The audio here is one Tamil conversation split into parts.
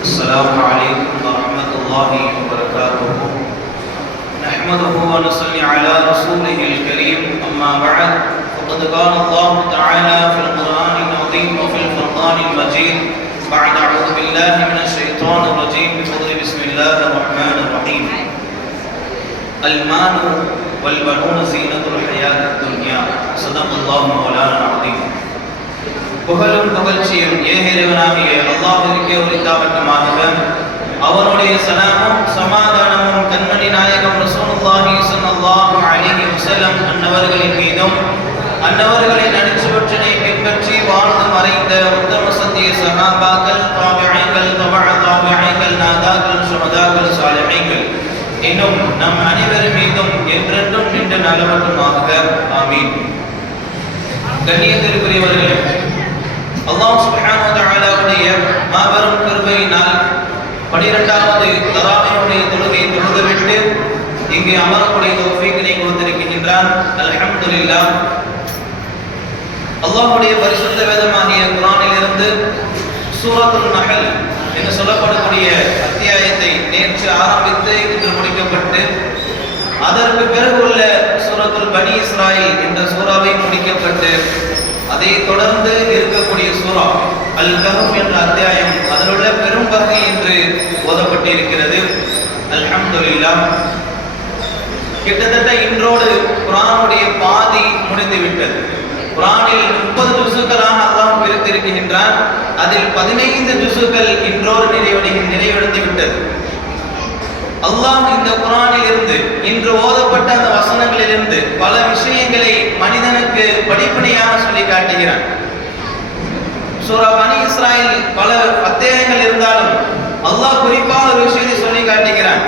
السلام عليكم ورحمة الله وبركاته. نحمده ونصلي على رسوله الكريم. أما بعد، فقد قال الله تعالى في القرآن العظيم وفي الفرقان المجيد بعد أعوذ بالله من الشيطان الرجيم بفضل بسم الله الرحمن الرحيم. المال والبنون زينة الحياة الدنيا. صدق الله مولانا العظيم. புகழும் புகழ்ச்சியும் ஏகேரவனாகிய அல்லாஹ்விற்கே உரித்தாவட்டுமாக. அவருடைய சலாமும் சமாதானமும் கண்மணி நாயகம் ரசூலுல்லாஹி ஸல்லல்லாஹு அலைஹி வஸல்லம் அன்னவர்களின் மீதும் அன்னவர்களின் அடிச்சுவற்றினை பின்பற்றி வாழ்ந்து மறைந்த உத்தம சத்திய சஹாபாக்கள், தாபிஈன்கள், தபஅ தாபிஈன்கள், நாதாக்கள், ஷுஹதாக்கள், சாலிஹீன்கள் இன்னும் நம் அனைவர் மீதும் என்றென்றும் நின்று நலவட்டுமாக. ஆமீன். கண்ணியத்திற்குரியவர்களே, அல்லாஹ் சுப்ஹானஹு வ தஆலாவுடைய மாபெரும் கிருபையினால் 12வது தராவியுடைய தொழுகை தொழுதுவிட்டு இங்கே அமரக்கூடிய தௌஃபீக்கினை கொடுத்திருக்கின்றான். அல்ஹம்துலில்லாஹ். அல்லாஹ்வுடைய பரிசுத்த வேதமாகிய குர்ஆனிலிருந்து சூரத்துல் நஹல் என்று சொல்லப்படக்கூடிய அத்தியாயத்தை நேற்று ஆரம்பித்து இன்று முடிக்கப்பட்டு, அதற்கு பிறகு உள்ள சூரத்துல் பனி இஸ்ராயில் என்ற சூறாவை முடிக்கப்பட்டு, அதை தொடர்ந்து இருக்கக்கூடிய சூரா அல் கஹஃப் என்ற அத்தியாயம் அதனுள்ள பெரும் பகுதி என்று ஓதப்பட்டிருக்கிறது. அல்ஹம்துலில்லாஹ். கிட்டத்தட்ட இன்றோடு குர்ஆனுடைய பாதி முடிந்துவிட்டது. குர்ஆனில் 30 ஜுஸுக்களாக அல்லாஹ் பிரித்திருக்கின்றான். அதில் 15 ஜுஸுக்கள் இன்றோடு நிறைவடைந்து விட்டது. அல்லாஹ் இந்த குர்ஆனில் இருந்து இன்று ஓதப்பட்ட அந்த வசனங்களிலிருந்து பல விஷயங்களை மனிதனுக்கு படிப்பனையாக சொல்லி காட்டுகிறான். சூரா பனி இஸ்ராயில் பல அத்தியாயங்கள் இருந்தாலும் அல்லாஹ் குறிப்பாக ஒரு விஷயத்தை சொல்லி காட்டுகிறான்.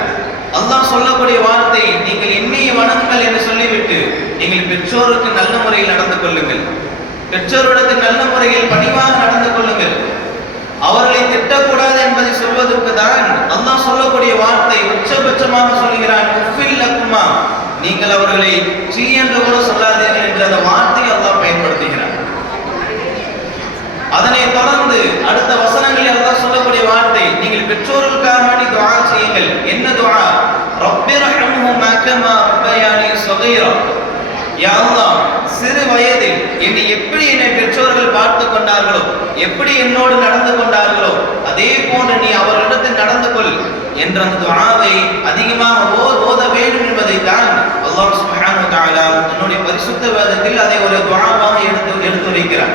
அல்லாஹ் சொல்லக்கூடிய வார்த்தை, நீங்கள் என்னைய வணங்குங்கள் என்று சொல்லிவிட்டு நீங்கள் பெற்றோருக்கு நல்ல முறையில் நடந்து கொள்ளுங்கள், பெற்றோரிடத்தில் நல்ல முறையில் பணிவாக நடந்து கொள்ளுங்கள், அவர்களை திட்டக்கூடாது என்பதை சொல்வதற்கு தான் அல்லாஹ் சொல்லக்கூடிய வார்த்தை உச்சபட்சமாக சொல்கிறான். உஃபில் லக்குமா, நீங்கள் அவர்களை சீ என்று கூட சொல்லாதீர்கள் என்ற அந்த வார்த்தையை அல்லாஹ் பயன்படுத்துகிறான். அதனை தொடர்ந்து அடுத்த வசனங்களில் அல்லாஹ் சொல்லக்கூடிய வார்த்தை, நீங்கள் பெற்றோர்களுக்காக வேண்டி துஆ செய்யுங்கள். என்ன துஆ? ரப்பிர்ஹம்ஹுமா கமா ரப்பயானி ஸகீரா. யா அல்லாஹ், சிறு வயதில் என்னை பெற்றோர்கள் பார்த்து கொண்டார்களோ, எப்படி என்னோடு நடந்து கொண்டார்களோ அதே போன்று நீ அவர்களிடத்தில் நடந்து கொள் என்ற அந்த துஆவை அதிகமாக ஓத வேண்டும் என்பதை தான் அல்லாஹ் சுப்ஹானஹு வ தஆலா தன்னுடைய பரிசுத்த வேதத்தில் அதை ஒரு துஆவாக எடுத்துரைக்கிறார்.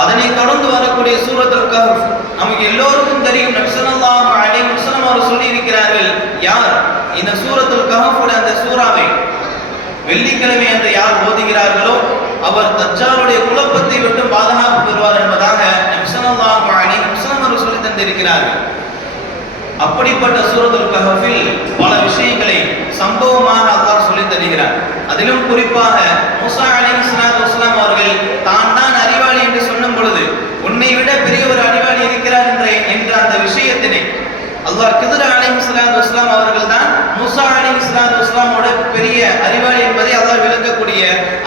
அதனை தொடர்ந்து வரக்கூடிய சூரத்துல் கஹஃப் நமக்கு எல்லோருக்கும் தெரியும். நபி ஸல்லல்லாஹு அலைஹி வஸல்லம் அவர்கள் சொல்லி இருக்கிறார்கள், யார் இந்த சூரத்துல் கஹஃப் அந்த சூறாவை வெள்ளிக்கிழமை என்று யார் ஓதுகிறார்களோ அவர் தஜ்ஜாலுடைய குழப்பத்தை விட்டு பாதுகாப்பு பெறுவார் என்பதாக நபி ஸல்லல்லாஹு அலைஹி வஸல்லம் அவர்கள் சொல்லி தந்திருக்கிறார்கள். அப்படிப்பட்ட சூரத்துல் கஹஃபில் பல விஷயங்களை சம்பவமாக அல்லாஹ் சொல்லி தருகிறார். அதிலும் குறிப்பாக மூசா அலைஹிஸ்ஸலாத்து வஸலாம் அவர்கள் தான் அறிவாளி என்று சொன்னும் பொழுது, உன்னை விட பெரிய ஒரு அறிவாளி இருக்கிறார் என்ற அந்த விஷயத்தினை அல்லாஹ் கிதுர் அலைஹிஸ்ஸலாத்து வஸலாம் அவர்கள் தான் மூசா அலைஹிஸ்ஸலாத்து வஸலாமோட பெரிய அறிவாளி என்பதை அல்லாஹ் விளக்கக்கூடிய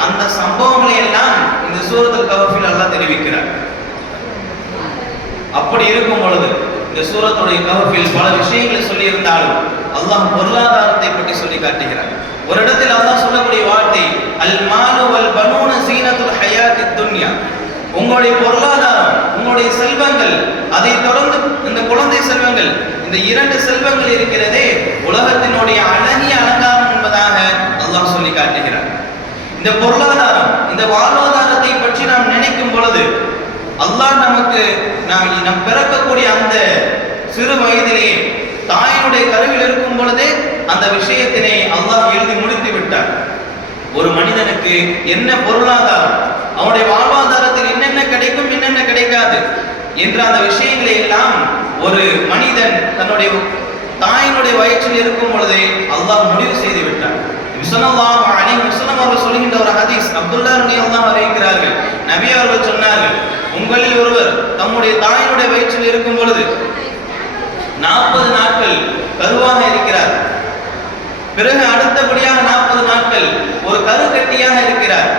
அந்த சம்பவங்களை எல்லாம் இந்த சூரத்துல் கஹஃபில் அல்லாஹ் தெரிவிக்கிறார். அப்படி இருக்கும் பொழுது இந்த சூரத்துடைய கஹஃபில் பல விஷயங்களை சொல்லி இருந்தாலும் அல்லாஹ் பொருளாதாரத்தை பற்றி சொல்லி காட்டுகிறார். ஒரு இடத்தில் அல்லாஹ் சொல்லக்கூடிய வார்த்தை, அல் மாலு வல் பனூன ஸீனத்துல் ஹயாத்தித் துன்யா. உங்களுடைய பொருளாதாரம், உங்களுடைய செல்வங்கள், அதை தொடர்ந்து இந்த குழந்தை செல்வங்கள், இந்த 2 செல்வங்கள் இருக்கிறதே உலகத்தினுடைய அழகிய அலங்காரம் என்பதாக அல்லாஹ் சொல்லி காட்டுகிறார். இந்த பொருளாதாரம், இந்த வாழ்வாதாரத்தை பற்றி நாம் நினைக்கும் பொழுது அல்லாஹ் நமக்கு நாம் பிறக்கக்கூடிய அந்த சிறு வயதிலே தாயினுடைய கருவில் இருக்கும் பொழுதே அந்த விஷயத்தினை அல்லாஹ் எழுதி முடித்து விட்டார். ஒரு மனிதனுக்கு என்ன பொருளாதாரம், அவனுடைய வாழ்வாதாரத்தில் என்னென்ன கிடைக்கும், என்னென்ன கிடைக்காது என்ற அந்த விஷயங்களை எல்லாம் ஒரு மனிதன் தன்னுடைய தாயினுடைய வயிற்றில் இருக்கும் பொழுதே அல்லாஹ் முடிவு செய்து விட்டார். ஸல்லல்லாஹு அலைஹி வஸல்லம் அவர்கள் சொல்கின்ற ஒரு ஹதீஸ் அப்துல்லாஹ் ரலியல்லாஹு அன்ஹு அறிவிக்கிறார்கள், நபி அவர்கள் சொன்னார்கள், உங்களில் ஒருவர் தம்முடைய தாயினுடைய வயிற்றில் இருக்கும் பொழுது 40 நாட்கள் கருவாக இருக்கிறார், பிறகு அடுத்தபடியாக 40 நாட்கள் ஒரு கரு கட்டியாக இருக்கிறார்,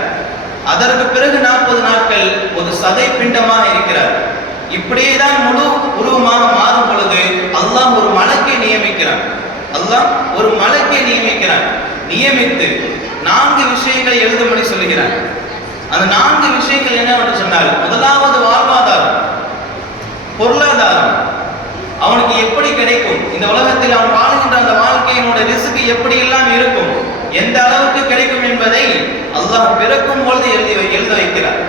அதற்கு பிறகு 40 நாட்கள் ஒரு சதை பிண்டமாக இருக்கிறார். இப்படியே தான் முழு உருவமாக மாறும் பொழுது அல்லாஹ் ஒரு மலக்கை நியமிக்கிறான். அல்லாஹ் ஒரு மலக்கை நியமிக்கிறான். நியமித்து 4 விஷயங்களை எழுதும்படி சொல்லுகிறான். அந்த 4 விஷயங்கள் என்னவென்று சொன்னால், முதலாவது வாழ்வாதாரம், பொருளாதாரம். அவனுக்கு எப்படி கிடைக்கும், இந்த உலகத்தில் அவன் வாழ்கின்ற அந்த வாழ்க்கையினோட ரிஸ்க் எப்படி எல்லாம் இருக்கும், எந்த அளவுக்கு கிடைக்கும் என்பதை அல்லாஹ் பிறக்கும் பொழுது எழுத வைக்கிறார்.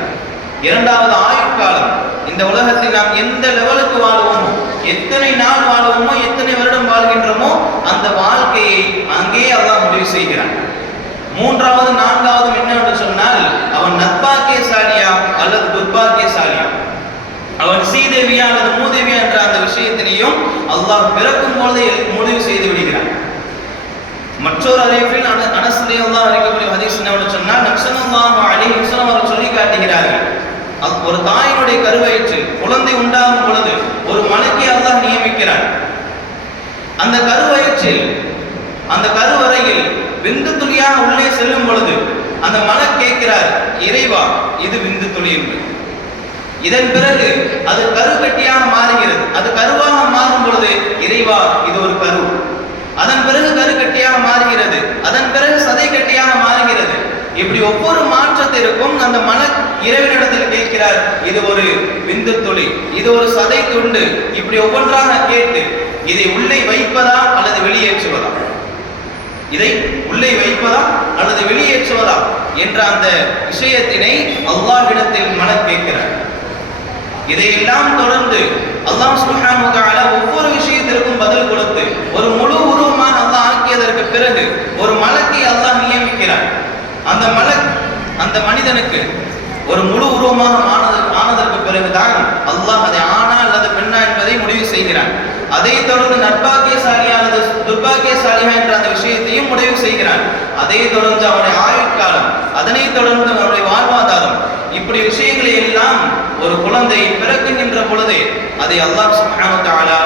இரண்டாவது ஆயுட்காலம், இந்த உலகத்தில் நாம் எந்த லெவலுக்கு வாழ்வோமோ, எத்தனை நாள் வாழ்வோமோ, எத்தனை வருடம் வாழ்கின்றோமோ அந்த வாழ்க்கையை அங்கே அல்லாஹ் முடிவு செய்கிறான். மூன்றாவது நான்காவது என்னவென்று சொன்னால், அவன் நற்பாக்கியசாலியா அல்லது துர்பாக்கியசாலியா, அவன் சீதேவியா அல்லது மூதேவியா என்ற அந்த விஷயத்தினையும் அல்லாஹ் பிறக்கும் பொழுது முடிவு செய்து விடுகிறான். மற்றொரு அறிவிப்பில் அனஸ் ரலியல்லாஹு அறிவிக்கக்கூடிய ஹதீஸ் என்னவென்று சொன்னால், நபி ஸல்லல்லாஹு அலைஹி வஸல்லம் அவர்கள் சொல்லி காட்டுகிறார்கள், ஒரு தாயினுடைய கருவயிற்றில் குழந்தை உண்டாகும் பொழுது ஒரு மலக்கை அல்லாஹ் நியமிக்கிறான். அந்த கருவயிற்றில், அந்த கருவறையில் விந்து துளியாக உள்ளே செல்லும் பொழுது அந்த மலக் கேட்கிறார், இறைவா இது விந்து துளி என்று. இதன் பிறகு அது கருக்கட்டியாக மாறுகிறது. அது கருவாக மாறும் பொழுது இறைவா இது ஒரு கரு. அதன் பிறகு கருக்கட்டியாக மாறுகிறது. அதன் பிறகு சதை கட்டியாக மாறுகிறது. இப்படி ஒவ்வொரு மாற்றத்திற்கும் அந்த மலக் இறைவனிடத்தில் கேட்கிறார், இது ஒரு விந்து துளி, இது ஒரு சதை துண்டு. இப்படி ஒவ்வொன்றாக கேட்டு இதை உள்ளே வைப்பதா அல்லது வெளியேற்றுவதா, இதை உள்ளே வைப்பதா அல்லது வெளியேற்றுவதா என்ற அந்த விஷயத்தினை அல்லாஹ்விடத்தில் மலக் கேட்கிறார். இதையெல்லாம் தொடர்ந்து அல்லாஹ் சுப்ஹானஹு வ தஆலா ஒவ்வொரு விஷயத்திற்கும் பதில் கொடுத்து ஒரு முழு உருவமாக அல்லாஹ் ஆக்கியதற்கு பிறகு ஒரு மலக்கை அல்லாஹ் நியமிக்கிறார். அந்த மலக் அந்த மனிதனுக்கு ஒரு முழு உருவமாக ஆனதற்கு பிறகுதான் அல்லாஹ் அதை ஆனா அல்லது பெண்ணா என்பதை முடிவு செய்கிறான். அதை தொடர்ந்து நற்பாக்கியசாலியா அல்லது துர்பாக்கியசாலியா என்ற அந்த விஷயத்தையும் முடிவு செய்கிறான். அதை தொடர்ந்து அவனுடைய ஆயுட்காலம், அதனை தொடர்ந்து அவனுடைய வாழ்வாதாரம், இப்படி விஷயங்களை எல்லாம் ஒரு குழந்தை பிறக்குகின்ற பொழுதே அதை அல்லாஹ் சுப்ஹானஹு வ தஆலா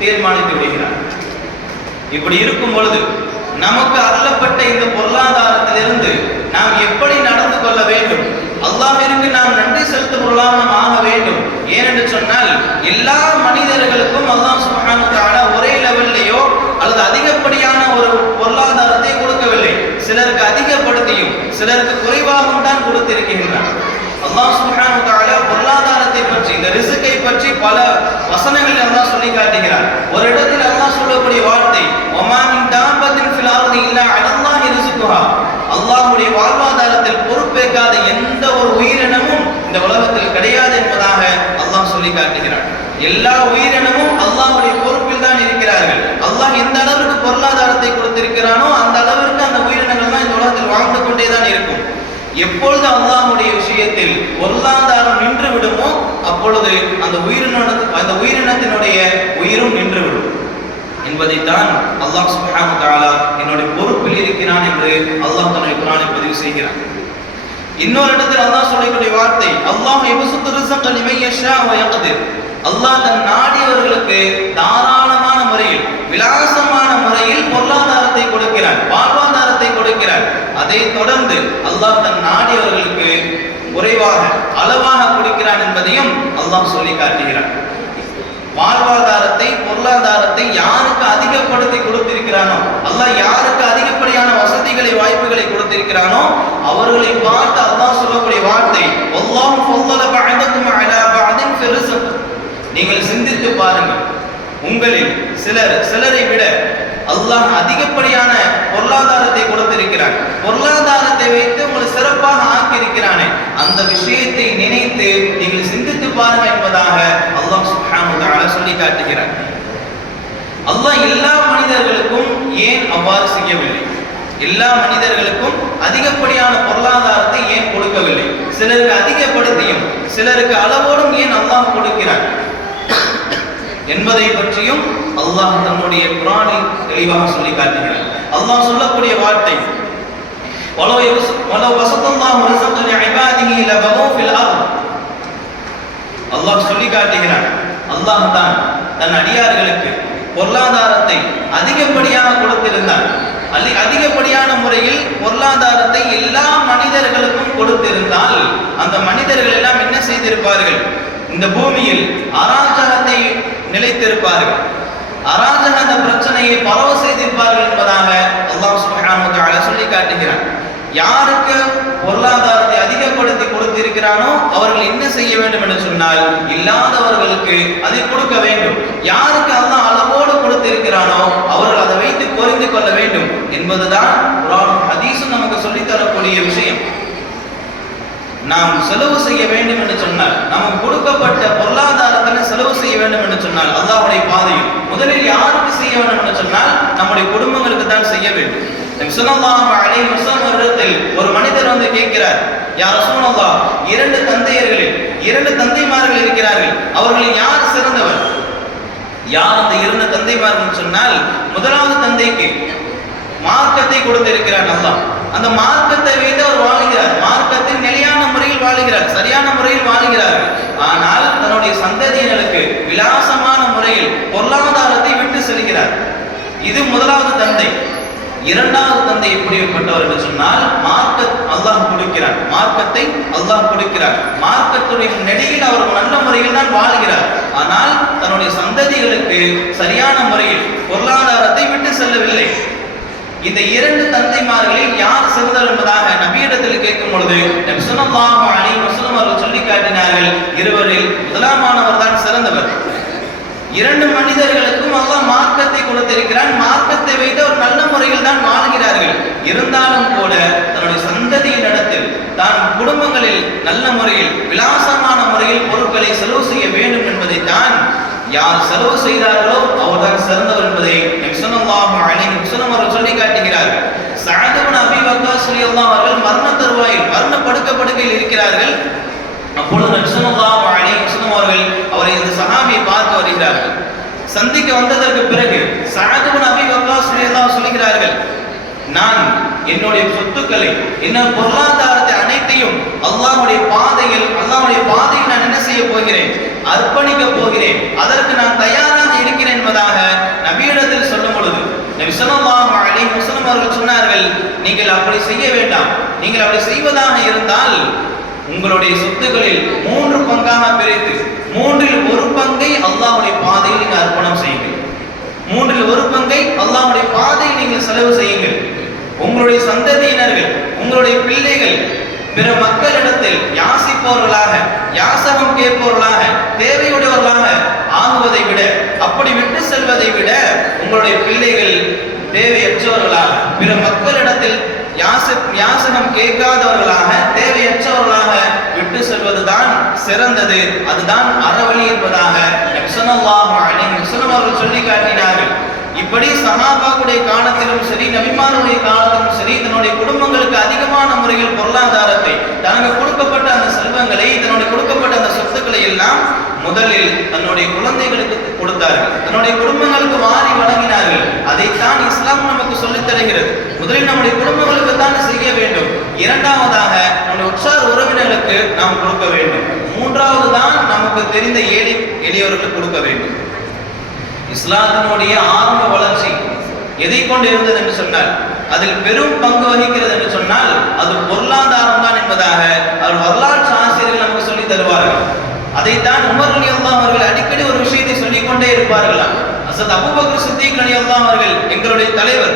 தீர்மானித்து விடுகிறான். இப்படி இருக்கும் பொழுது நமக்கு அருளப்பட்ட இந்த பொருளாதாரத்திலிருந்து நாம் எப்படி நடந்து கொள்ள வேண்டும், அல்லாஹ்விற்கு நாம் நன்றி செலுத்துபவர்களாக நாம் ஆக வேண்டும். ஏனென்று சொன்னால், எல்லா மனிதர்களுக்கும் அல்லாஹ் சுப்ஹானஹு வ தஆலா ஒரே லெவல்லையோ அல்லது அதிகப்படியான ஒரு பொருளாதாரத்தை கொடுக்கவில்லை. சிலருக்கு அதிகப்படுத்தியும் சிலருக்கு குறைவாகவும் தான் கொடுத்திருக்கின்றான். அல்லாஹ் சுப்ஹானஹு வ தஆலா பொருளாதாரத்தை பற்றி, இந்த ரிஸ்கை பற்றி பல வசனங்களில் அல்லாஹ் சொல்லி காட்டுகிறார். ஒரு இடத்தில் அல்லாஹ் சொல்லக்கூடிய வார்த்தை, வமா மின் தாபத்தின் ஃபில் அர்தி இல்லா அலல்லாஹி ரிஸ்குஹா, அல்லாஹ்வுடைய வாழ்வாதாரத்தில் பொறுப்பேற்காத எந்த ஒரு உயிரினமும் இந்த உலகத்தில் கிடையாது என்பதாக அல்லாஹ் சொல்லி காட்டுகிறார். எல்லா உயிரினமும் அல்லாஹ்வுடைய பொறுப்பில் தான் இருக்கிறார்கள். அல்லாஹ் எந்த அளவிற்கு பொருளாதாரத்தை கொடுத்திருக்கிறானோ அந்த அளவிற்கு அந்த உயிரினங்கள் தான் இந்த உலகத்தில் வாழ்ந்து கொண்டே தான் இருக்கும். எப்பொழுது அல்லாஹ்வுடைய விஷயத்தில் பொருளாதாரம் நின்று விடுமோ அப்பொழுது அந்த உயிரினத்தினுடைய உயிரும் நின்றுவிடும் என்பதைத்தான் அல்லாஹ் சுப்ஹானஹு வ தஆலா என்னுடைய பொறுப்பில் இருக்கிறான் என்று அல்லாஹ் தன்னுடைய குர்ஆனில் பதிவு செய்கிறான். இன்னொரு இடத்தில் அல்லாஹ் சொல்லக்கூடிய வார்த்தை, அல்லாஹ் யபசுத்து ரிஸ்க லிமன் யஷா வ யக்திர், அல்லாஹ் தன் நாடியவர்களுக்கு தாராளமான முறையில், விலாசமான முறையில் பொருளாதாரத்தை கொடுக்கிறான், வாழ்வாதாரத்தை கொடுக்கிறான். அதை தொடர்ந்து அல்லாஹ் தன் நாடியவர்களுக்கு குறைவாக, அளவாக கொடுக்கிறான் என்பதையும் அல்லாஹ் சொல்லி காட்டுகிறான். வாழ்வாதாரத்தை, பொருளாதாரத்தை யாருக்கு அதிகப்படுத்தி கொடுத்திருக்கிறானோ, அல்லாஹ் யாருக்கு அதிகப்படியான வசதிகளை, வாய்ப்புகளை கொடுத்திருக்கிறானோ அவர்களை பார்த்து அல்லாஹ் சொல்லக்கூடிய வார்த்தை, வல்லாஹு ஃபல்லல பஅதகும் அலா பஅதின் ஃபி ரிஸ்க், நீங்கள் சிந்தித்து பாருங்கள், உங்களில் சிலரை விட அல்லாஹ் அதிகப்படியான பொருளாதாரத்தை கொடுத்திருக்கிறான். பொருளாதாரத்தை வைத்து உங்களை சிறப்பாக ஆக்கியிருக்கிறானே, அந்த விஷயத்தை நினைத்து நீங்கள் சிந்தித்து பாருங்கள் என்பதாக அல்லாஹ் சுப்ஹானஹு வ தஆலா சொல்லி காட்டுகிறார். அல்லாஹ் எல்லா மனிதர்களுக்கும் ஏன் அவ்வாறு செய்யவில்லை? எல்லா மனிதர்களுக்கும் அதிகப்படியான பொருளாதாரத்தை ஏன் கொடுக்கவில்லை? சிலருக்கு அதிகப்படுத்தியும் சிலருக்கு அளவோடும் ஏன் அல்லாஹ் கொடுக்கிறார் என்பதை பற்றியும் அல்லாஹ் தன்னுடைய குர்ஆனில் தெளிவாக சொல்லி காட்டுகிறார். அல்லாஹ் சொல்லக்கூடிய வார்த்தை, வலவ் வஸத்தல்லாஹு ரிஸ்க லிஇபாதிஹி லபகூ ஃபில் அர்த், அல்லாஹ் சொல்லி காட்டுகிறான், அல்லாஹ் தான் தன் அடியார்களுக்கு பொருளாதாரத்தை அதிகப்படியாக கொடுத்திருந்தார். அதிகப்படியான முறையில் பொருளாதாரத்தை எல்லா மனிதர்களுக்கும் கொடுத்திருந்தால் அந்த மனிதர்கள் எல்லாம் என்ன செய்திருப்பார்கள்? இந்த பூமியில் அராஜகத்தை நிலைத்திருப்பார்கள், அராஜக அந்த பிரச்சனையை பரவ செய்திருப்பார்கள் என்பதாக அல்லாஹ் சுப்ஹானஹு வ தஆலா சொல்லி காட்டுகிறார். யாருக்கு பொருளாதாரத்தை அதிகப்படுத்தி கொடுத்திருக்கிறானோ அவர்கள் என்ன செய்ய வேண்டும் என்று சொன்னால் இல்லாதவர்களுக்கு அதை கொடுக்க வேண்டும். யாருக்கு அல்லாஹ் அளவோடு கொடுத்திருக்கிறானோ அவர்கள் அதை வைத்து பொருந்தி கொள்ள வேண்டும் என்பதுதான் குர்ஆனும் ஹதீஸும் நமக்கு சொல்லித் தரக்கூடிய விஷயம். நாம் செலவு செய்ய வேண்டும் என்று சொன்னால், நமக்கு கொடுக்கப்பட்ட பொருளாதாரத்தில் செலவு செய்ய வேண்டும் என்று சொன்னால் அல்லாஹ்வுடைய பாதையில் முதலில் யாருக்கு செய்ய வேண்டும் என்று சொன்னால் நம்முடைய குடும்பங்களுக்கு தான் செய்ய வேண்டும். நபி ஸல்லல்லாஹு அலைஹி வஸல்லம் ஒரு மனிதர் வந்து கேட்கிறார், யா ரசூலல்லாஹ், இரண்டு தந்தைமார்கள் இருக்கிறார்கள், அவர்களில் யார் சிறந்தவர்? யார் அந்த இரண்டு தந்தைமார்கள் சொன்னால், முதலாவது தந்தைக்கு மார்க்கத்தை கொடுத்திருக்கிறார் அல்லாஹ், அந்த மார்க்கத்தை வைத்து அவர் வாழுகிறார், மார்க்கத்தின் நிலையான முறையில் வாழுகிறார், சரியான முறையில் வாழுகிறார். ஆனால் தன்னுடைய சந்ததியினருக்கு விலாசமான முறையில் பொருளாதாரத்தை விட்டு செல்கிறார். இது முதலாவது தந்தை. இரண்டாவது தந்தை எப்படிப்பட்டவர் என்று சொன்னால், அல்லாஹ் கொடுக்கிறார், மார்க்கத்தை அல்லாஹ் கொடுக்கிறார், மார்க்கத்துடைய நெடியில் அவர் நல்ல முறையில் தான் வாழ்கிறார். ஆனால் தன்னுடைய சந்ததிகளுக்கு சரியான முறையில் பொருளாதாரத்தை விட்டு செல்லவில்லை. இந்த இரண்டு தந்தைமார்களில் யார் சிறந்தவர் என்பதாக நபியிடத்தில் கேட்கும் பொழுது நபி ஸல்லல்லாஹு அலைஹி வஸல்லம் அவர்கள் சொல்லி காட்டினார்கள், இருவரில் முதலாமானவர் தான் சிறந்தவர். இரண்டு மனிதர்களுக்கும் அல்லாஹ் மார்க்கத்தை கொடுத்திருக்கிறான், மார்க்கத்தை வைத்து ஒரு நல்ல முறையில் தான் வாழ்கிறார்கள். இருந்தாலும் கூட தன்னுடைய சந்ததியினிடத்தில் தான் குடும்பங்களில் நல்ல முறையில் விலாசமான முறையில் பொருட்களை செலவு செய்ய வேண்டும் என்பதைத்தான் யார் செலவு செய்தார்களோ அவர்தான் சிறந்தவர் என்பதை நபி ஸல்லல்லாஹு அலைஹி வஸல்லம் அவர்கள் சொல்லி காட்டுகிறார்கள். சஅத் இப்னு அபீ வக்காஸ் ரலியல்லாஹு அவர்கள் மரண தருவாயில் மரண படுக்கையில் இருக்கிறார்கள். அப்பொழுது நபி ஸல்லல்லாஹு அலைஹி வஸல்லம் அவர்கள் அவரை இந்த சஹாபியை பார்க்க வருகிறார்கள். சந்திக்க வந்ததற்கு பிறகு சஅத் இப்னு அபீ வக்காஸ் ரலியல்லாஹு சொல்கிறார்கள், நான் என்னுடைய சொத்துக்களை, என்ன பொருளாதாரத்தை அனைத்தையும் அல்லாஹ்வுடைய பாதையில் நான் என்ன செய்ய போகிறேன், அர்ப்பணிக்க போகிறேன், அதற்கு நான் தயாராக இருக்கிறேன் என்பதாக நபியிடத்தில் சொல்லும் பொழுது நபி ஸல்லல்லாஹு அலைஹி வஸல்லம் அவர்கள் சொன்னார்கள், நீங்கள் அப்படி செய்ய வேண்டாம். நீங்கள் அப்படி செய்வதாக இருந்தால் உங்களுடைய சொத்துக்களில் 3 பங்காக பிரித்து 3இல் 1 பங்கை அல்லாஹ்வுடைய பாதையில் நீங்கள் அர்ப்பணம் செய்யுங்கள். 3இல் 1 பங்கை அல்லாஹ்வுடைய பாதையில் நீங்கள் செலவு செய்யுங்கள். உங்களுடைய சந்ததியினர்கள், உங்களுடைய பிள்ளைகள் பிற மக்களிடத்தில் யாசிப்பவர்களாக, யாசகம் கேட்பவர்களாக, தேவையுடையவர்களாக ஆகுவதை விட, அப்படி விட்டு செல்வதை விட உங்களுடைய பிள்ளைகள் தேவையற்றவர்களாக, பிற மக்களிடத்தில் யாசகம் கேட்காதவர்களாக, தேவையற்றவர்களாக விட்டு செல்வதுதான் சிறந்தது, அதுதான் அறவழி என்பதாக நபி ஸல்லல்லாஹு அலைஹி வஸல்லம் அவர்கள் சொல்லி காட்டினார்கள். இப்படி சஹாபாவுடைய காலத்திலும் சரி, நபிமாருடைய காலத்திலும் சரி, தன்னுடைய குடும்பங்களுக்கு அதிகமான முறையில் பொருளாதாரத்தை, தனக்கு கொடுக்கப்பட்ட அந்த செல்வங்களை, தன்னுடைய கொடுக்கப்பட்ட அந்த சொத்துக்களை எல்லாம் முதலில் தன்னுடைய குழந்தைகளுக்கு கொடுத்தார்கள், தன்னுடைய குடும்பங்களுக்கு வாரி வழங்கினார்கள். அதைத்தான் இஸ்லாம் நமக்கு சொல்லித் தருகிறது. முதலில் நம்முடைய குடும்பங்களுக்கு தான் செய்ய வேண்டும், இரண்டாவதாக நம்முடைய உற்சார் உறவினர்களுக்கு நாம் கொடுக்க வேண்டும், மூன்றாவது தான் நமக்கு தெரிந்த எளியவர்களுக்கு கொடுக்க வேண்டும். இஸ்லாத்தினுடைய ஆரம்ப வளர்ச்சி எதை கொண்டு இருந்தது என்று சொன்னால், அதில் பெரும் பங்கு வகிக்கிறது என்று சொன்னால் அது பொருளாதாரம் தான் என்பதாக அவர் வரலாற்று ஆசிரியர்கள் நமக்கு சொல்லி தருவார்கள். அதைத்தான் உமர் ரலியல்லாஹு அவர்கள் அடிக்கடி ஒரு விஷயத்தை சொல்லிக் கொண்டே இருப்பார்களாம். ஹஸரத் அபூபக்கர் சித்திக் ரலியல்லாஹு அவர்கள் எங்களுடைய தலைவர்.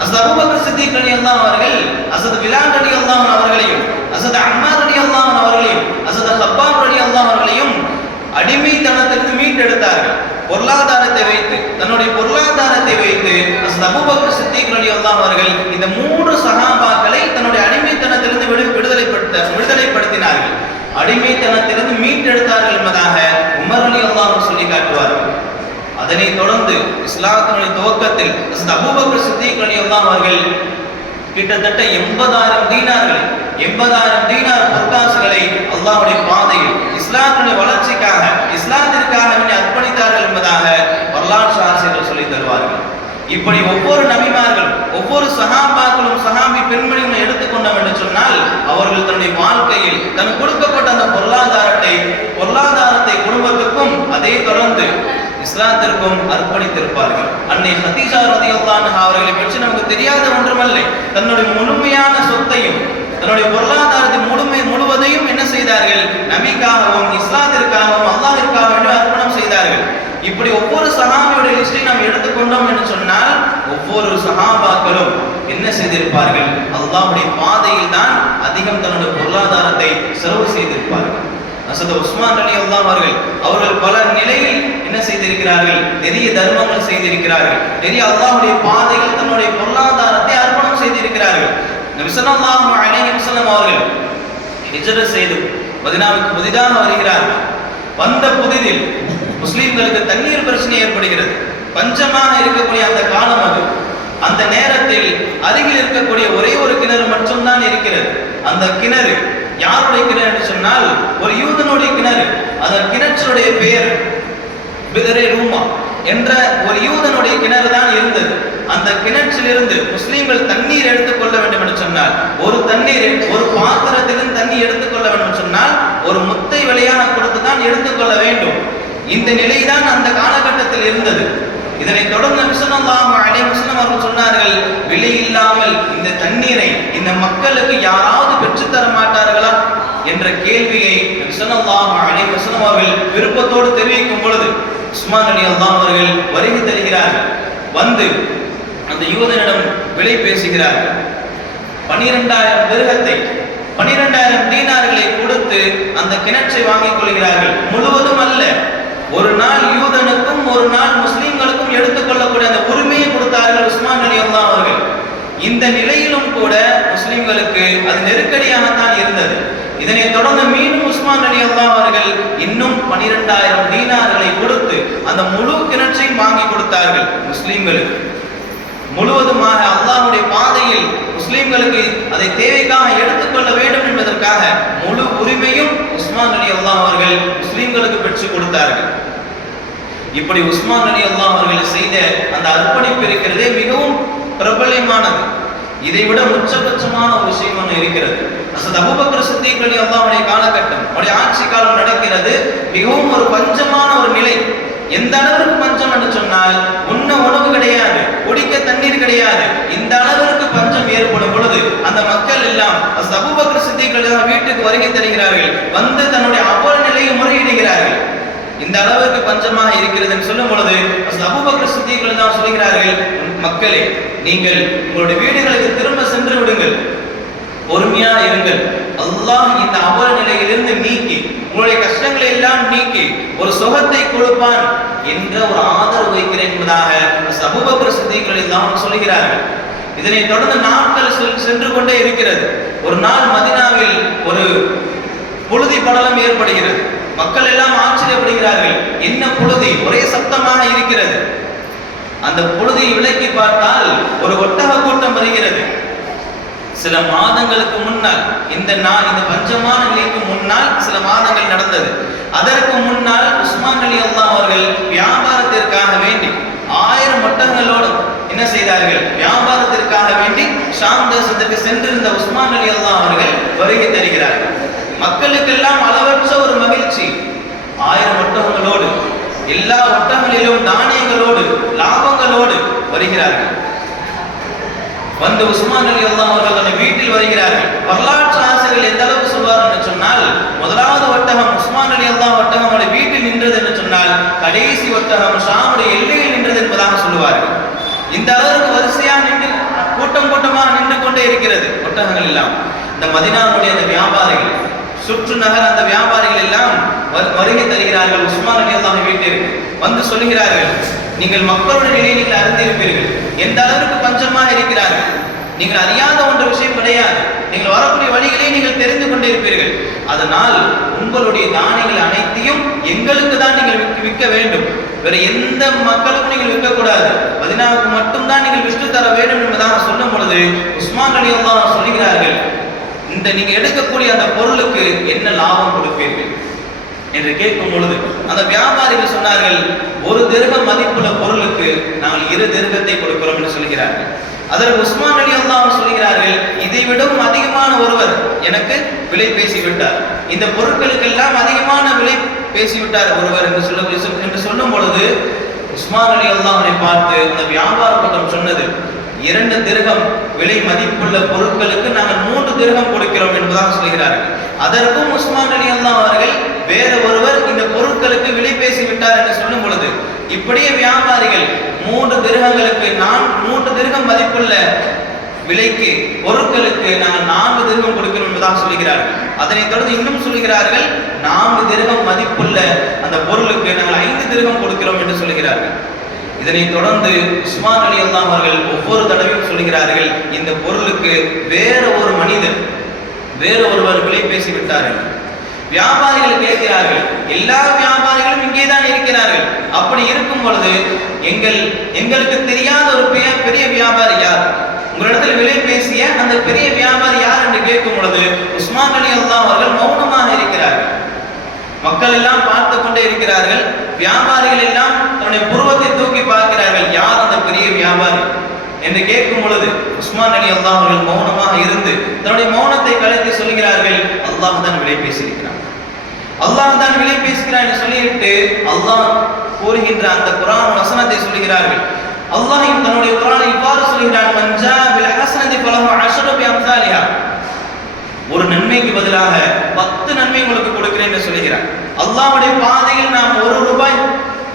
ஹஸரத் அபூபக்கர் சித்திக் ரலியல்லாஹு அவர்கள் ஹஸரத் பிலால் ரலியல்லாஹு அவர்களையும், ஹஸரத் அம்மார் ரலியல்லாஹு அவர்களையும், ஹஸரத் ஹப்பாப் ரலியல்லாஹு அவர்களையும் அடிமைத்தனத்திலிருந்து மீட்டெடுத்தார்கள். பொருளாதாரத்தை வைத்து, தன்னுடைய பொருளாதாரத்தை வைத்து ஹஸரத் அபூபக்கர் சித்திக் ரலியல்லாஹு அவர்கள் இந்த 3 சஹாபாக்களை தன்னுடைய அடிமைத்தனத்திலிருந்து விடுதலைப்படுத்தினார்கள், அடிமைத்தனத்திலிருந்து மீட்டெடுத்தார்கள் என்பதாக உமர் ரலியல்லாஹு சொல்லி காட்டுவார்கள். அதனைத் தொடர்ந்து இஸ்லாத்தினுடைய துவக்கத்தில் ஹஸரத் அபூபக்கர் சித்திக் ரலியல்லாஹு அவர்கள் கிட்டத்தட்ட 80,000 தீனார் பொற்காசுகளை அல்லாஹ்வுடைய பாதையில் இஸ்லாத்தினுடைய வளர்ச்சிக்காக, இஸ்லாத்திற்காக அர்ப்பணித்தார்கள் என்பதாக வரலாற்று ஆசிரியர்கள் சொல்லி தருவார்கள். இப்படி ஒவ்வொரு நபிமார்கள், ஒவ்வொரு சஹாபாக்களும், சஹாபி பெண்மணிகளும் எடுத்துக்கொண்டோம் என்று சொன்னால் அவர்கள் தன்னுடைய வாழ்க்கையில் தனக்கு கொடுக்கப்பட்ட அந்த பொருளாதாரத்தை குடும்பத்துக்கும் அதே தொடர்ந்து இஸ்லாத்திற்கும் அர்ப்பணித்திருப்பார்கள். அன்னை ஹதீஜா ரலியல்லாஹு அன்ஹா அவர்களை பற்றி நமக்கு தெரியாத ஒன்றுமில்லை. தன்னுடைய முழுமையான சொத்தையும், தன்னுடைய பொருளாதாரத்தை முழுவதையும் என்ன செய்தார்கள், நபிக்காகவும் இஸ்லாத்திற்காக சஹாபாக்களுடைய லிஸ்டை நாம் எடுத்துக்கொண்டோம் என்று சொன்னால் ஒவ்வொரு சஹாபாக்களும் என்ன செய்திருப்பார்கள்? அல்லாஹ்வுடைய பாதையில் தான் அதிகம் தன்னுடைய பொருளாதாரத்தை செலவு செய்திருப்பார்கள். ஹஸரத் உஸ்மான் ரலியல்லாஹு அவர்கள் பல நிலையில் என்ன செய்திருக்கிறார்கள்? நிறைய தர்மங்கள் செய்திருக்கிறார்கள். நிறைய அல்லாஹ்வுடைய பாதையில் தன்னுடைய பொருளாதாரத்தை அர்ப்பணம் செய்திருக்கிறார்கள். நபி ஸல்லல்லாஹு அலைஹி வஸல்லம் அவர்கள் ஹிஜ்ரத் செய்து மதீனாவுக்கு புதிதாக வருகிறார்கள். வந்த புதிதில் முஸ்லிம்களுக்கு தண்ணீர் பிரச்சனை ஏற்படுகிறது. பஞ்சமாக இருக்கக்கூடிய அந்த காலம் அது. அந்த நேரத்தில் அருகில் இருக்கக்கூடிய ஒரே ஒரு கிணறு மட்டும்தான் இருக்கிறது. அந்த கிணறு யாருடைய கிணறு என்று சொன்னால் ஒரு யூதனுடைய கிணறு. அந்த கிணற்றுடைய பெயர் பிதரே ரூமா என்ற ஒரு யூதனுடைய கிணறு தான் இருந்தது. அந்த கிணற்றிலிருந்து முஸ்லிம்கள் தண்ணீர் எடுத்துக்கொள்ள வேண்டும் என்று சொன்னால், ஒரு தண்ணீர் ஒரு பாத்திரத்திலிருந்து தண்ணீர் எடுத்துக்கொள்ள வேண்டும் என்று சொன்னால் ஒரு முத்தை விலையான கொடுத்து தான் எடுத்துக்கொள்ள வேண்டும். இந்த நிலைதான் அந்த காலகட்டத்தில் இருந்தது. இதனை தொடர்ந்து நபி ஸல்லல்லாஹு அலைஹி வஸல்லம் அவர்கள் சொன்னார்கள், விலை இல்லாமல் இந்த தண்ணீரை இந்த மக்களுக்கு யாராவது பெற்று தர மாட்டார்களா என்ற கேள்வியை நபி ஸல்லல்லாஹு அலைஹி வஸல்லம் அவர்கள் விருப்பத்தோடு தெரிவிக்கும் பொழுது உஸ்மான் ரலியல்லாஹு அவர்கள் வருகை தருகிறார்கள். வந்து அந்த யூதனிடம் விலை பேசுகிறார்கள். 12,000 திர்ஹத்தை 12,000 தீனார்களை கொடுத்து அந்த கிணற்றை வாங்கிக் கொள்கிறார்கள். முழுவதும் அல்ல, ஒரு நாள் யூதனுக்கும் ஒரு நாள் முஸ்லிம்களுக்கும் எடுத்துக்கொள்ளக்கூடிய அந்த உரிமையை கொடுத்தார்கள் உஸ்மான் ரலியல்லாஹு அவர்கள். இந்த நிலையிலும் கூட முஸ்லிம்களுக்கு அது நெருக்கடியாகத்தான் இருந்தது. இதனை தொடர்ந்து மீண்டும் உஸ்மான் ரலியல்லாஹு அவர்கள் இன்னும் 12,000 தீனார்களை கொடுத்து அந்த முழு கிணற்றையும் வாங்கி கொடுத்தார்கள் முஸ்லிம்களுக்கு. முழுவதுமாக அல்லாஹ்வுடைய பாதையில் முஸ்லிம்களுக்கு அதை தேவைக்காக எடுத்துக்கொள்ள வேண்டும் என்பதற்காக முழு உரிமையும் உஸ்மான் ரலியல்லாஹு அவர்கள் முஸ்லிம்களுக்கு பெற்றுக் கொடுத்தார்கள். இப்படி உஸ்மான் ரலியல்லாஹு அவர்கள் செய்த அந்த அர்ப்பணிப்பு இருக்கிறதே மிகவும் பிரபலமானது. இதைவிட உச்சபட்சமான ஒரு விஷயம் ஒன்று இருக்கிறது. ஹஸரத் அபூபக்கர் சித்திக் ரலியல்லாஹு அன்ஹு காலகட்டம், அவருடைய ஆட்சி காலம் நடக்கிறது. மிகவும் ஒரு பஞ்சமான ஒரு நிலை. எந்த அளவிற்கு பஞ்சம் என்று சொன்னால், உண்ண உணவு கிடையாது, குடிக்க தண்ணீர் கிடையாது. இந்த அளவிற்கு பஞ்சம் ஏற்படும் பொழுது அந்த மக்கள் எல்லாம் ஹஸரத் அபூபக்கர் சித்திக் ரலியல்லாஹு வீட்டுக்கு வருகை தருகிறார்கள். வந்து தன்னுடைய அவல நிலையை முறையிடுகிறார்கள். இந்த அளவுக்கு பஞ்சமாக இருக்கிறது என்று சொல்லும் பொழுது ஹஸரத் அபூபக்கர் சித்திக் ரலியல்லாஹு சொல்கிறார்கள், மக்களே, நீங்கள் உங்களுடைய வீடுகளுக்கு திரும்ப சென்று விடுங்கள், பொறுமையா இருங்கள். அல்லாஹ் இந்த அவல நிலையிலிருந்து நீக்கி உங்களுடைய கஷ்டங்களை எல்லாம் நீக்கி ஒரு சுகத்தை கொடுப்பான் என்ற ஒரு ஆதரவு வைக்கிறேன் என்பதாக அபூபக்கர் சித்திக் ரலியல்லாஹு சொல்கிறார்கள். இதனை தொடர்ந்து நாட்கள் சென்று கொண்டே இருக்கிறது. ஒரு நாள் மதீனாவில் ஒரு புழுதி படலம் ஏற்படுகிறது. மக்கள் எல்லாம் ஆச்சரியப்படுகிறார்கள். என்ன புழுதி, ஒரே சத்தமாக இருக்கிறது. அந்த புழுதியை விலக்கி பார்த்தால் ஒரு ஒட்டக கூட்டம் வருகிறது. சில மாதங்களுக்கு முன்னால், இந்த பஞ்சமான நிலைக்கு முன்னால் சில மாதங்கள் நடந்தது. அதற்கு முன்னால் உஸ்மான் ரலியல்லாஹு அவர்கள் வியாபாரத்திற்காக வேண்டி 1000 ஒட்டகங்களோடு என்ன செய்தார்கள்? வியாபாரத்திற்காக வேண்டி ஷாம் தேசத்திற்கு சென்றிருந்த உஸ்மான் ரலியல்லாஹு அவர்கள் வருகை தருகிறார்கள். மக்களுக்கெல்லாம் அளவற்ற ஒரு மகிழ்ச்சி. 1000 ஒட்டகங்களோடு, எல்லா ஒட்டகங்களிலும் தானியங்களோடு, லாபங்களோடு வருகிறார்கள். வந்து உஸ்மான் ரலியல்லாஹு அவர்கள் அந்த வீட்டில் வருகிறார்கள். வரலாற்று ஆசிரியர்கள் எந்த அளவுக்கு சொல்வார்கள் என்று சொன்னால், முதலாவது ஒட்டகம் உஸ்மான் ரலியல்லாஹு ஒட்டகம் அவருடைய வீட்டில் நின்றது என்று சொன்னால், கடைசி ஒட்டகம் ஷாமுடைய எல்லையில் நின்றது என்பதாக சொல்லுவார்கள். இந்த அளவுக்கு வரிசையாக நின்று கூட்டம் கூட்டமாக நின்று கொண்டே இருக்கிறது ஒட்டகங்கள் எல்லாம். இந்த மதீனாவுடைய அந்த வியாபாரிகள், சுற்று நகர் அந்த வியாபாரிகள் எல்லாம் வருகை தருகிறார்கள் உஸ்மான் ரலியல்லாஹு வீட்டிற்கு. வந்து சொல்லுகிறார்கள், நீங்கள் மக்களுடைய நிலையை நீங்கள் அறிந்திருப்பீர்கள், எந்த அளவிற்கு பஞ்சமாக இருக்கிறார்கள். நீங்கள் அறியாத ஒன்று விஷயம் கிடையாது. நீங்கள் வரக்கூடிய வழிகளை நீங்கள் தெரிந்து கொண்டிருப்பீர்கள். அதனால் உங்களுடைய தானியங்கள் அனைத்தையும் எங்களுக்கு தான் நீங்கள் விற்க வேண்டும். வேற எந்த மக்களுக்கும் நீங்கள் விற்கக்கூடாது. மதீனாவுக்கு மட்டும்தான் நீங்கள் விற்று தர வேண்டும் என்பதாக சொல்லும் பொழுது உஸ்மான் ரலியல்லாஹு சொல்கிறார்கள், இந்த நீங்க எடுக்கக்கூடிய அந்த பொருளுக்கு என்ன லாபம் கொடுப்பீர்கள் என்று கேட்கும் பொழுது அந்த வியாபாரிகள் சொன்னார்கள், 1 திர்ஹம் மதிப்புள்ள பொருளுக்கு நாங்கள் 2 திர்ஹத்தை கொடுக்கிறோம் என்று சொல்கிறார்கள். அதற்கு உஸ்மான் ரலியல்லாஹு சொல்கிறார்கள், இதை விடவும் அதிகமான ஒருவர் எனக்கு விலை பேசிவிட்டார், இந்த பொருட்களுக்கெல்லாம் அதிகமான விலை பேசிவிட்டார் ஒருவர் என்று சொல்லும் பொழுது உஸ்மான் ரலியல்லாஹுவை பார்த்து அந்த வியாபார கூட்டம் சொன்னது, 2 திர்ஹம் விலை மதிப்புள்ள பொருட்களுக்கு நாங்கள் 3 திர்ஹம் கொடுக்கிறோம் என்பதாக சொல்கிறார்கள். அதற்கும் உஸ்மான் ரலியல்லாஹு அவர்கள் வேற ஒருவர் இந்த பொருட்களுக்கு விலை பேசி விட்டார் என்று சொல்லும் பொழுது இப்படியே வியாபாரிகள் 3 திர்ஹங்களுக்கு 3 திர்ஹம் மதிப்புள்ள விலைக்கு பொருட்களுக்கு நாங்கள் 4 திர்ஹம் கொடுக்கிறோம் என்பதாக சொல்கிறார்கள். அதனைத் தொடர்ந்து இன்னும் சொல்கிறார்கள் 4 திர்ஹம் மதிப்புள்ள அந்த பொருளுக்கு நாங்கள் 5 திர்ஹம் கொடுக்கிறோம் என்று சொல்கிறார்கள். இதனைத் தொடர்ந்து உஸ்மான் ரலியல்லாஹு அவர்கள் ஒவ்வொரு தடவையும் சொல்கிறார்கள், இந்த பொருளுக்கு வேற ஒருவர் விலை பேசிவிட்டார்கள். வியாபாரிகள் கேட்கிறார்கள், எல்லா வியாபாரிகளும் இங்கேதான் இருக்கிறார்கள். அப்படி இருக்கும் பொழுது எங்களுக்கு தெரியாத ஒரு பெரிய வியாபாரி யார், உங்களிடத்தில் விலை பேசிய அந்த பெரிய வியாபாரி யார் என்று கேட்கும் பொழுது உஸ்மான் ரலியல்லாஹு அவர்கள் மௌனமாக இருக்கிறார்கள். மக்கள் எல்லாம் பார்த்து கொண்டே இருக்கிறார்கள். வியாபாரிகள் எல்லாம் தன்னுடைய புருவத்தை தூக்கி பார்க்கிறார்கள், யார் அந்த பெரிய வியாபாரி என்று கேட்கும் பொழுது உஸ்மான் ரலியல்லாஹு அவர்கள் மௌனமாக இருந்து தன்னுடைய மௌனத்தை கலைத்து சொல்கிறார்கள், அல்லாஹ் தான் விலை பேசியிருக்கிறான், அல்லாஹ் தான் விலை பேசுகிறான் என்று சொல்லிவிட்டு அல்லாஹ் கூறுகின்ற அந்த குர்ஆன் வசனத்தை சொல்கிறார்கள். அல்லாஹ் தன்னுடைய குர்ஆனில் இவ்வாறு சொல்கிறான், மன்ஜா பில் ஹஸனதி ஃபலஹு அஷ்ரு பி அம்சாலிஹா, ஒரு நன்மைக்கு பதிலாக 10 நன்மை உங்களுக்கு கொடுக்கிறேன் என்று சொல்கிறார். அல்லாஹ்வுடைய பாதையில் நாம் 1 ரூபாய்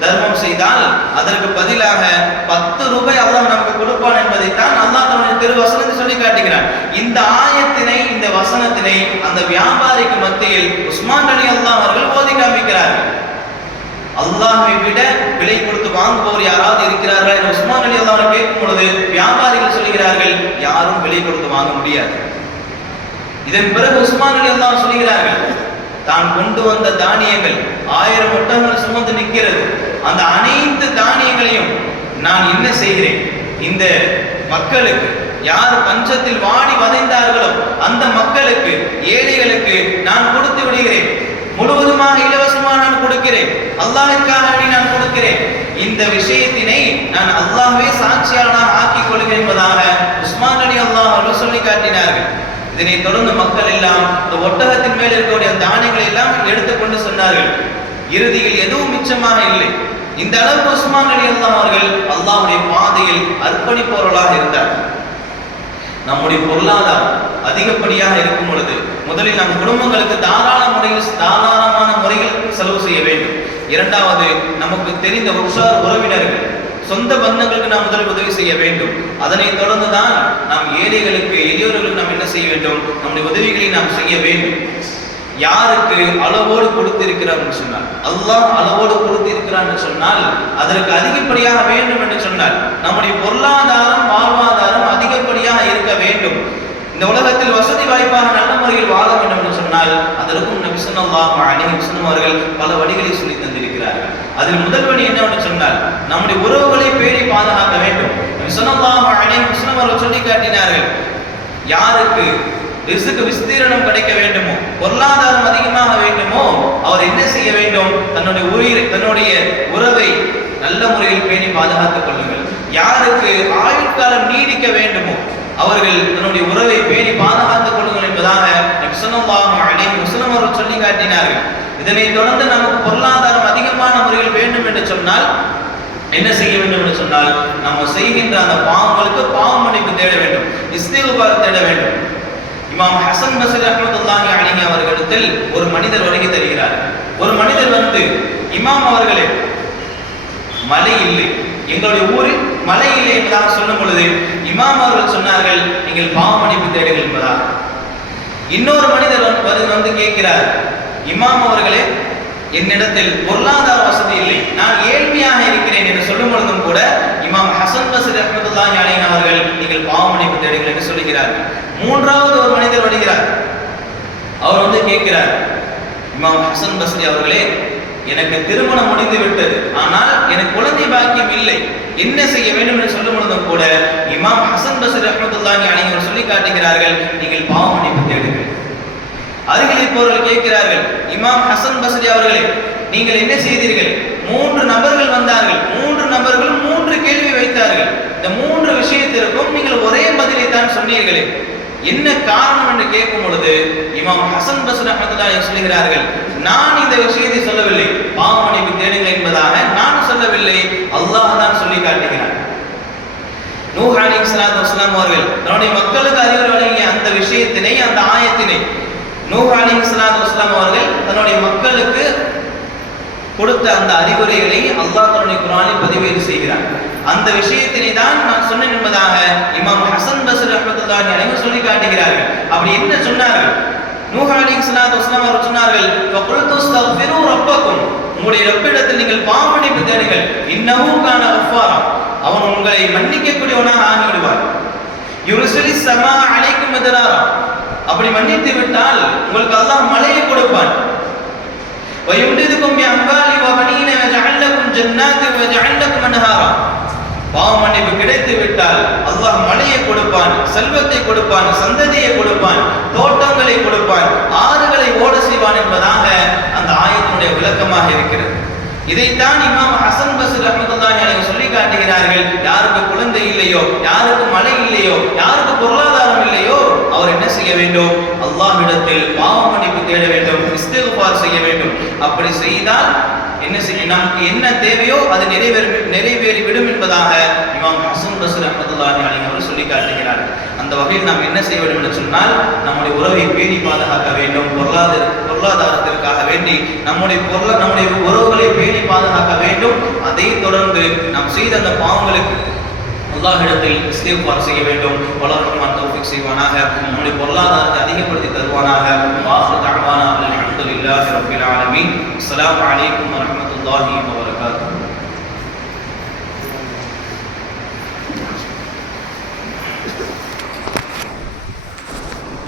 தர்மம் செய்தால் அதற்கு பதிலாக 10 ரூபாய் அல்லாஹ் நமக்கு கொடுப்பான் என்பதைத்தான் அல்லாஹ் தன்னுடைய திருவசனத்தை சொல்லி காட்டுகிறார். இந்த ஆயத்தினை, இந்த வசனத்தினை அந்த வியாபாரிக்கு மத்தியில் உஸ்மான் ரலியல்லாஹு அவர்கள் ஓதி காண்பிக்கிறார்கள். அல்லாஹ்வை விட விலை கொடுத்து வாங்குபவர் யாராவது இருக்கிறார்களா என்று உஸ்மான் ரலியல்லாஹு அவர்கள் கேட்கும் பொழுது வியாபாரிகள் சொல்கிறார்கள், யாரும் விலை கொடுத்து வாங்க முடியாது. இதன் பிறகு உஸ்மான் ரலியல்லாஹு சொல்கிறார்கள், தான் கொண்டு வந்த தானியங்கள் 1000 ஒட்டகங்கள் சுமந்து நிற்கிறது, அந்த அனைத்து தானியங்களையும் நான் என்ன செய்கிறேன், இந்த மக்களுக்கு யார் பஞ்சத்தில் வாடி வதைந்தார்களோ அந்த மக்களுக்கு, ஏழைகளுக்கு நான் கொடுத்து விடுகிறேன், முழுவதுமாக இலவசமாக நான் கொடுக்கிறேன், அல்லாஹ்விற்காக நான் கொடுக்கிறேன், இந்த விஷயத்தினை நான் அல்லாஹ்வே சாட்சியாளனாக ஆக்கிக் கொள்கிறேன் என்பதாக உஸ்மான் ரலியல்லாஹு அவர்கள் சொல்லி காட்டினார்கள். இதனை தொடர்ந்து மக்கள் எல்லாம் இந்த ஒட்டகத்தின் மேல் இருக்கக்கூடிய தானியங்களை எல்லாம் எடுத்துக்கொண்டு சொன்னார்கள். இறுதியில் எதுவும் மிச்சமாக இல்லை. இந்த அளவுக்கு உஸ்மான் ரலியல்லாஹு அவர்கள் அல்லாஹ்வுடைய பாதையில் அர்ப்பணிப்பவர்களாக இருந்தார்கள். நம்முடைய பொருளாதாரம் அதிகப்படியாக இருக்கும் பொழுது முதலில் நம் குடும்பங்களுக்கு தாராளமான முறையில் செலவு செய்ய வேண்டும். இரண்டாவது, நமக்கு தெரிந்த உற்சார் உறவினர்கள், சொந்த பந்தங்களுக்கு நாம் முதல் உதவி செய்ய வேண்டும். அதனைத் தொடர்ந்துதான் நாம் ஏழைகளுக்கு, எளியோர்களுக்கு நாம் என்ன செய்ய வேண்டும், நம்முடைய உதவிகளை நாம் செய்ய வேண்டும். யாருக்கு அளவோடு கொடுத்திருக்கிறார் என்று சொன்னால், அல்லாஹ் அளவோடு கொடுத்திருக்கிறார் என்று சொன்னால் அதற்கு அதிகப்படியாக வேண்டும் என்று சொன்னால் நம்முடைய பொருளாதாரம், வாழ்வாதாரம் அதிகப்படியாக இருக்க வேண்டும். இந்த உலகத்தில் வசதி வாய்ப்பாக நல்ல முறையில் வாழ வேண்டும் என்று சொன்னால் அதற்கும் நபி ஸல்லல்லாஹு அலைஹி வஸல்லம் அவர்கள் பல வழிகளை சொல்லி தந்திருக்கிறார்கள். அதில் முதல் வழி என்னவென்று சொன்னால் நம்முடைய உறவுகளை பேணி பாதுகாக்க வேண்டும். நபி ஸல்லல்லாஹு அலைஹி வஸல்லம் அவர்கள் சொல்லி காட்டினார்கள், யாருக்கு ரிஸ்க் விஸ்தீரணம் கிடைக்க வேண்டுமோ, பொருளாதாரம் அதிகமாக வேண்டுமோ, அவர் என்ன செய்ய வேண்டும், தன்னுடைய உறவை நல்ல முறையில் பேணி பாதுகாத்துக் கொள்ளுங்கள். யாருக்கு ஆயுட்காலம் நீடிக்க வேண்டுமோ அவர்கள் தன்னுடைய உறவை பேணி பாதுகாத்துக் கொள்ளுங்கள் என்பதாக நபி ஸல்லல்லாஹு அலைஹி வஸல்லம் அவர்கள் சொல்லி காட்டினார்கள். இதனைத் தொடர்ந்து நமக்கு பொருளாதாரம் அதிகமான முறையில் வேண்டும் என்று சொன்னால் என்ன செய்ய வேண்டும் என்று சொன்னால் நம்ம செய்கின்ற அந்த பாவங்களுக்கு பாவ மன்னிப்பு தேட வேண்டும், இஸ்திக்பார் தேட வேண்டும். இமாம் ஹசன் பஸ்ரி ரஹ்மத்துல்லாஹி அலைஹி அவர்களிடத்தில் ஒரு மனிதர் வருகை தருகிறார். ஒரு மனிதர் வந்து, இமாம் அவர்களே, மழை இல்லை, எங்களுடைய ஊரில் மழை இல்லை என்பதாக சொல்லும் பொழுது இமாம் அவர்கள் சொன்னார்கள், நீங்கள் பாவ மன்னிப்பு தேடுங்கள் என்பதாக. இன்னொரு மனிதர் வந்து கேட்கிறார், இமாம் அவர்களே, என்னிடத்தில் பொருளாதார வசதி இல்லை, நான் ஏழ்மையாக இருக்கிறேன் என்று சொல்லும் பொழுதும் கூட இமாம் ஹசன் பஸ்ரி ரஹ்மத்துல்லாஹி அலைஹி அவர்கள் நீங்கள் பாவ மன்னிப்பு தேடுங்கள் என்று சொல்கிறார்கள். மூன்றாவது ஒரு மனிதர் வருகிறார். அவர் வந்து கேட்கிறார், இமாம் ஹசன் பஸ்ரி அவர்களே, எனக்கு திருமணம் முடிந்து விட்டது, ஆனால் எனக்கு குழந்தை பாக்கியம் இல்லை, என்ன செய்ய வேண்டும் என்று சொல்லும் பொழுதும் கூட இமாம் ஹசன் பஸ்ரி ரஹ்மத்துல்லாஹி அலைஹி அவர்கள் சொல்லி காட்டுகிறார்கள், நீங்கள் பாவ மன்னிப்பு தேடுங்கள். அருகில் இருப்பவர்கள் கேட்கிறார்கள், இமாம் ஹசன் பஸ்ரி அவர்களே, நீங்கள் என்ன செய்தீர்கள், 3 நபர்கள் வந்தார்கள், 3 நபர்களும் 3 கேள்வி வைத்தார்கள், இந்த 3 விஷயத்திற்கும் நீங்கள் ஒரே பதிலை தான் சொன்னீர்களே, என்ன காரணம் என்று கேட்கும் பொழுது இமாம் ஹசன் பஸ்ரி ரஹ்மத்துல்லாஹி அலைஹி சொல்கிறார்கள், நான் இந்த விஷயத்தை சொல்லவில்லை, பாவ மன்னிப்பு தேடுங்கள் என்பதாக நான் சொல்லவில்லை, அல்லாஹ் தான் சொல்லி காட்டுகிறார். நூஹ் அலைஹிஸ்ஸலாத்து வஸலாம் அவர்கள் தன்னுடைய மக்களுக்கு அறிவுரை வழங்கிய அந்த விஷயத்தினை, அந்த ஆயத்தினை நூஹ் அலைஹிஸ்ஸலாத்து வஸலாம் அவர்கள் தன்னுடைய மக்களுக்கு கொடுத்த அந்த அறிவுரைகளை அல்லாஹ் தன்னுடைய குர்ஆனில் பதிவேறு செய்கிறார். அந்த விஷயத்தினை தான் நான் சொன்னேன் என்பதாக இமாம் ஹசன் பஸ்ரி ரஹ்மத்துல்லாஹி அலைஹி சொல்லி காட்டுகிறார்கள். அப்படி என்ன சொன்னார்கள்? நூஹ் அலைஹிஸ்ஸலாத்து வஸலாம் அவர்கள் சொன்னார்கள், ஃபகுல்து அஸ்தக்ஃபிரு ரப்பக்கும், உங்களுடைய ரப்பிடத்தில் நீங்கள் பாவமன்னிப்பு தேடுங்கள். இன்னஹு கான கஃபாரா, அவன் உங்களை மன்னிக்கக்கூடியவனாக ஆகிவிடுவார். யுர்சிலிஸ் ஸமா அலைக்கும் மித்ராரா, அப்படி மன்னித்து விட்டால் உங்களுக்கு அல்லாஹ் மழையை கொடுப்பான். வயும்திதுக்கும் பிஅம்வாலி வபனீன வஜஅல் லக்கும் ஜன்னாத்தி வஜஅல் லக்கும் அன்ஹாரா, பாவ மன்னிப்பு கிடைத்து விட்டால் அல்லாஹ் மழையை கொடுப்பான், செல்வத்தை கொடுப்பான், சந்ததியை கொடுப்பான், தோட்டங்களை கொடுப்பான், ஆறுகளை ஓட செய்வான் என்பதாக அந்த ஆயத்தினுடைய விளக்கமாக இருக்கிறது. இதைத்தான் இமாம் ஹசன் பஸ்ரி ரஹ்மத்துல்லாஹி அலைஹி சொல்லி காட்டுகிறார்கள். யாருக்கு குழந்தை இல்லையோ, யாருக்கு மழை இல்லையோ, யாருக்கு பொருளாதாரம் இல்லையோ, அவர் என்ன செய்ய வேண்டும்? அல்லாஹ்விடத்தில் பாவ மன்னிப்பு தேட வேண்டும், இஸ்திக்ஃபார் செய்ய வேண்டும். அப்படி செய்தால் என்ன செய்யும்? நமக்கு என்ன தேவையோ அது நிறைவேறிவிடும் என்பதாக இமாம் ஹசன் பஸ்ரி ரஹ்மத்துல்லாஹி அலைஹி அவர்கள் சொல்லி காட்டுகிறார்கள். அந்த வகையில் நாம் என்ன செய்ய வேண்டும் என்று சொன்னால், நம்முடைய உறவை பேணி பாதுகாக்க வேண்டும். பொருளாதாரத்திற்காக வேண்டி நம்முடைய உறவுகளை பேணி பாதுகாக்க வேண்டும். அதை தொடர்ந்து நாம் செய்த அந்த பாவங்களுக்கு அல்லாஹ்விடத்தில் இஸ்திக்ஃபார் செய்ய வேண்டும். வல்லல்லாஹு ரஹ்மான் தௌஃபீக் செய்வானாக, நம்முடைய பொருளாதாரத்தை அதிகப்படுத்தி தருவானாக. வாஹிரு தஅவானா அல்ஹம்துலில்லாஹி ரப்பில் ஆலமீன். அஸ்ஸலாமு அலைக்கும் வரஹ்மத்துல்லாஹி வபரகாத்துஹு.